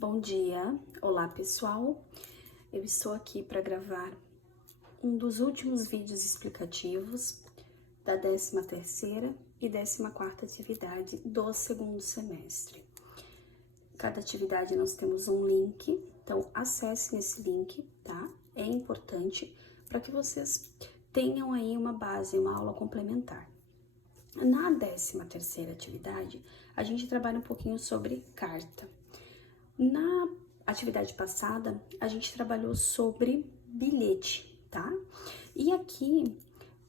Bom dia, olá pessoal, eu estou aqui para gravar um dos últimos vídeos explicativos da 13ª e 14ª atividade do segundo semestre. Cada atividade nós temos um link, então acessem esse link, tá? É importante para que vocês tenham aí uma base, uma aula complementar. Na 13ª atividade, a gente trabalha um pouquinho sobre carta. Na atividade passada, a gente trabalhou sobre bilhete, tá? E aqui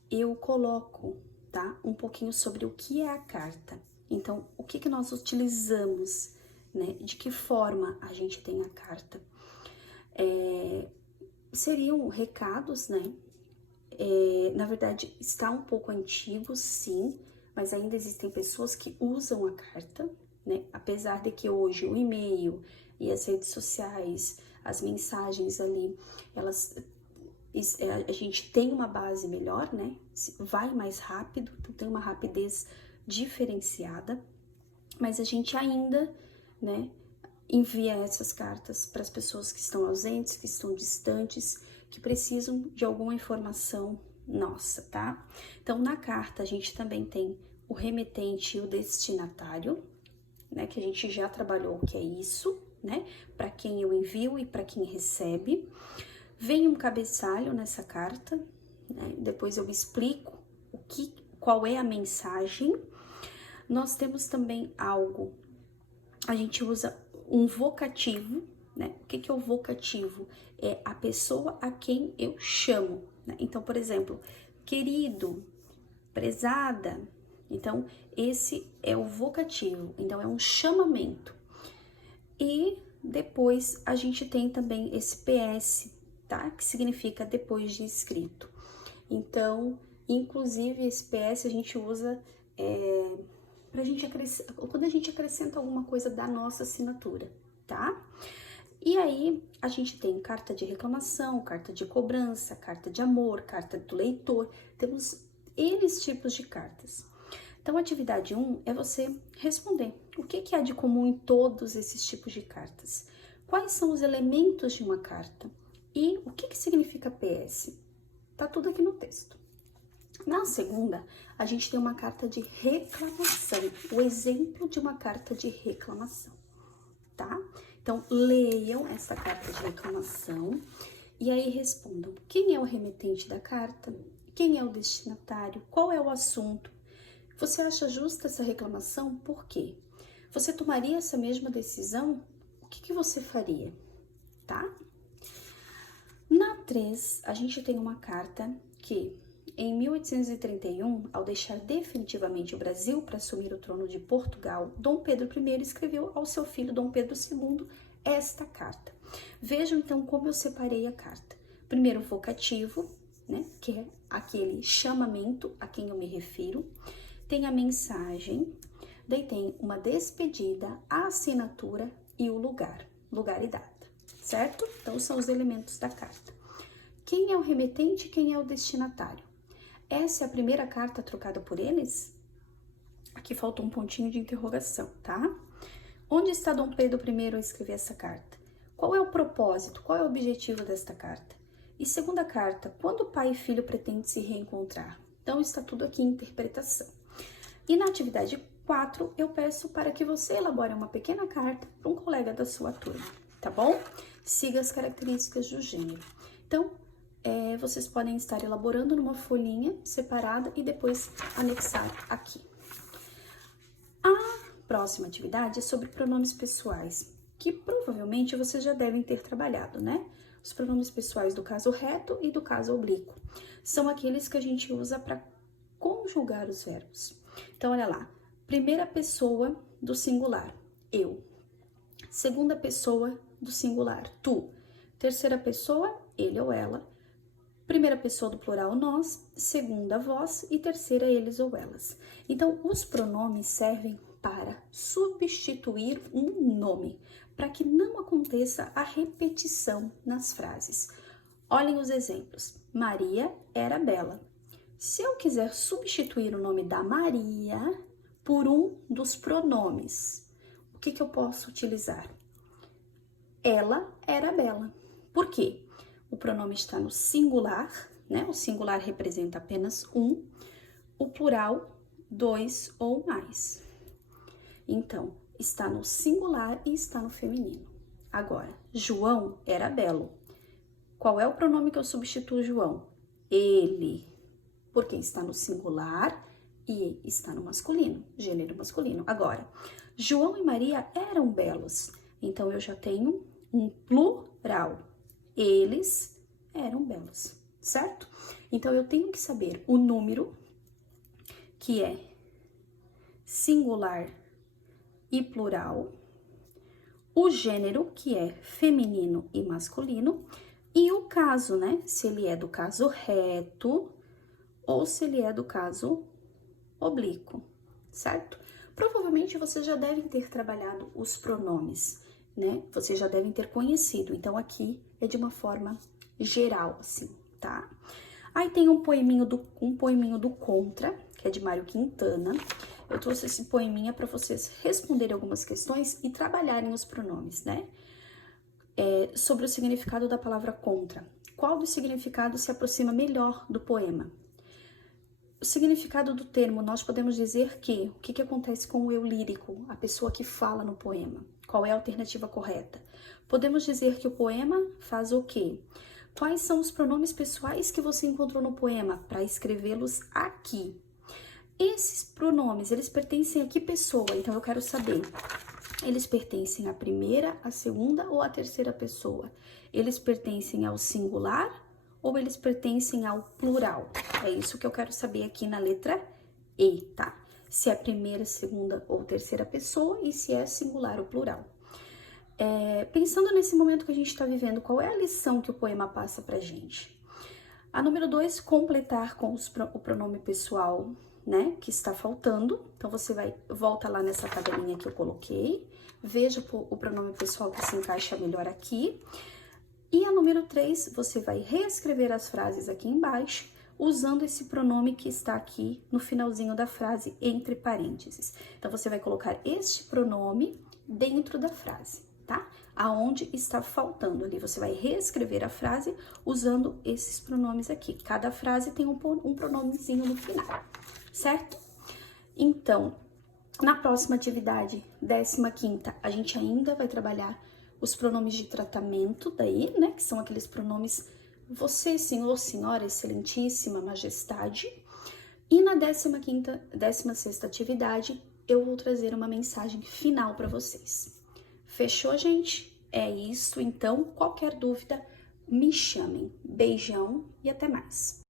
eu coloco, tá? Um pouquinho sobre o que é a carta. Então, o que que nós utilizamos, né? De que forma a gente tem a carta? Seriam recados, né? Na verdade, está um pouco antigo, sim, mas ainda existem pessoas que usam a carta, né? Apesar de que hoje o e-mail e as redes sociais, as mensagens ali, a gente tem uma base melhor, né? Vai mais rápido, tem uma rapidez diferenciada, mas a gente ainda, né, envia essas cartas para as pessoas que estão ausentes, que estão distantes, que precisam de alguma informação nossa, tá? Então, na carta, a gente também tem o remetente e o destinatário, né? Que a gente já trabalhou o que é isso, né? Para quem eu envio e para quem recebe. Vem um cabeçalho nessa carta, né? Depois eu explico qual é a mensagem. Nós temos também algo, a gente usa um vocativo, né? O que é o vocativo? É a pessoa a quem eu chamo, né? Então, por exemplo, querido, prezada. Então, esse é o vocativo, então é um chamamento. E depois a gente tem também esse PS, tá? Que significa depois de escrito. Então, inclusive esse PS a gente usa pra gente quando a gente acrescenta alguma coisa da nossa assinatura, tá? E aí, a gente tem carta de reclamação, carta de cobrança, carta de amor, carta do leitor, temos N tipos de cartas. Então, a atividade 1 é você responder o que há de comum em todos esses tipos de cartas. Quais são os elementos de uma carta? E o que significa PS? Tá tudo aqui no texto. Na segunda, a gente tem uma carta de reclamação, o exemplo de uma carta de reclamação, tá? Então, leiam essa carta de reclamação e aí respondam quem é o remetente da carta, quem é o destinatário, qual é o assunto. Você acha justa essa reclamação? Por quê? Você tomaria essa mesma decisão? O que você faria, tá? Na 3, a gente tem uma carta que, em 1831, ao deixar definitivamente o Brasil para assumir o trono de Portugal, Dom Pedro I escreveu ao seu filho Dom Pedro II esta carta. Vejam então como eu separei a carta. Primeiro, o vocativo, né, que é aquele chamamento a quem eu me refiro. Tem a mensagem, daí tem uma despedida, a assinatura e o lugar e data, certo? Então, são os elementos da carta. Quem é o remetente e quem é o destinatário? Essa é a primeira carta trocada por eles? Aqui falta um pontinho de interrogação, tá? Onde está Dom Pedro I a escrever essa carta? Qual é o propósito, qual é o objetivo desta carta? E segunda carta, quando pai e filho pretendem se reencontrar? Então, está tudo aqui em interpretação. E na atividade 4, eu peço para que você elabore uma pequena carta para um colega da sua turma, tá bom? Siga as características do gênero. Então, vocês podem estar elaborando numa folhinha separada e depois anexar aqui. A próxima atividade é sobre pronomes pessoais, que provavelmente vocês já devem ter trabalhado, né? Os pronomes pessoais do caso reto e do caso oblíquo. São aqueles que a gente usa para conjugar os verbos. Então, olha lá. Primeira pessoa do singular, eu. Segunda pessoa do singular, tu. Terceira pessoa, ele ou ela. Primeira pessoa do plural, nós. Segunda, vós. E terceira, eles ou elas. Então, os pronomes servem para substituir um nome, para que não aconteça a repetição nas frases. Olhem os exemplos. Maria era bela. Se eu quiser substituir o nome da Maria por um dos pronomes, o que eu posso utilizar? ela era bela. Por quê? O pronome está no singular, né? O singular representa apenas um, o plural, dois ou mais. Então, está no singular e está no feminino. Agora, João era belo. Qual é o pronome que eu substituo João? Ele, porque está no singular e está no masculino, gênero masculino. Agora, João e Maria eram belos, então eu já tenho um plural. Eles eram belos, certo? Então eu tenho que saber o número, que é singular e plural, o gênero, que é feminino e masculino, e o caso, né? Se ele é do caso reto ou se ele é do caso oblíquo, certo? Provavelmente vocês já devem ter trabalhado os pronomes, né? Vocês já devem ter conhecido, então aqui é de uma forma geral, assim, tá? Aí tem um poeminho do Contra, que é de Mário Quintana. Eu trouxe esse poeminha para vocês responderem algumas questões e trabalharem os pronomes, né? Sobre o significado da palavra contra. Qual dos significados se aproxima melhor do poema? O significado do termo, nós podemos dizer que o que acontece com o eu lírico, a pessoa que fala no poema? Qual é a alternativa correta? Podemos dizer que o poema faz o quê? Quais são os pronomes pessoais que você encontrou no poema para escrevê-los aqui? Esses pronomes, eles pertencem a que pessoa? Então eu quero saber. Eles pertencem à primeira, à segunda ou à terceira pessoa? Eles pertencem ao singular ou eles pertencem ao plural? É isso que eu quero saber aqui na letra E, tá? Se é primeira, segunda ou terceira pessoa e se é singular ou plural. Pensando nesse momento que a gente está vivendo, qual é a lição que o poema passa pra gente? A número 2, completar com o pronome pessoal, né, que está faltando. Então, você volta lá nessa tabelinha que eu coloquei, veja o pronome pessoal que se encaixa melhor aqui. E a número 3, você vai reescrever as frases aqui embaixo, usando esse pronome que está aqui no finalzinho da frase, entre parênteses. Então, você vai colocar este pronome dentro da frase, tá? Aonde está faltando ali, você vai reescrever a frase usando esses pronomes aqui. Cada frase tem um pronomezinho no final, certo? Então, na próxima atividade, 15ª, a gente ainda vai trabalhar os pronomes de tratamento daí, né? Que são aqueles pronomes você, senhor, senhora, excelentíssima, majestade. E na 16ª atividade, eu vou trazer uma mensagem final para vocês. Fechou, gente? É isso, então, qualquer dúvida, me chamem. Beijão e até mais.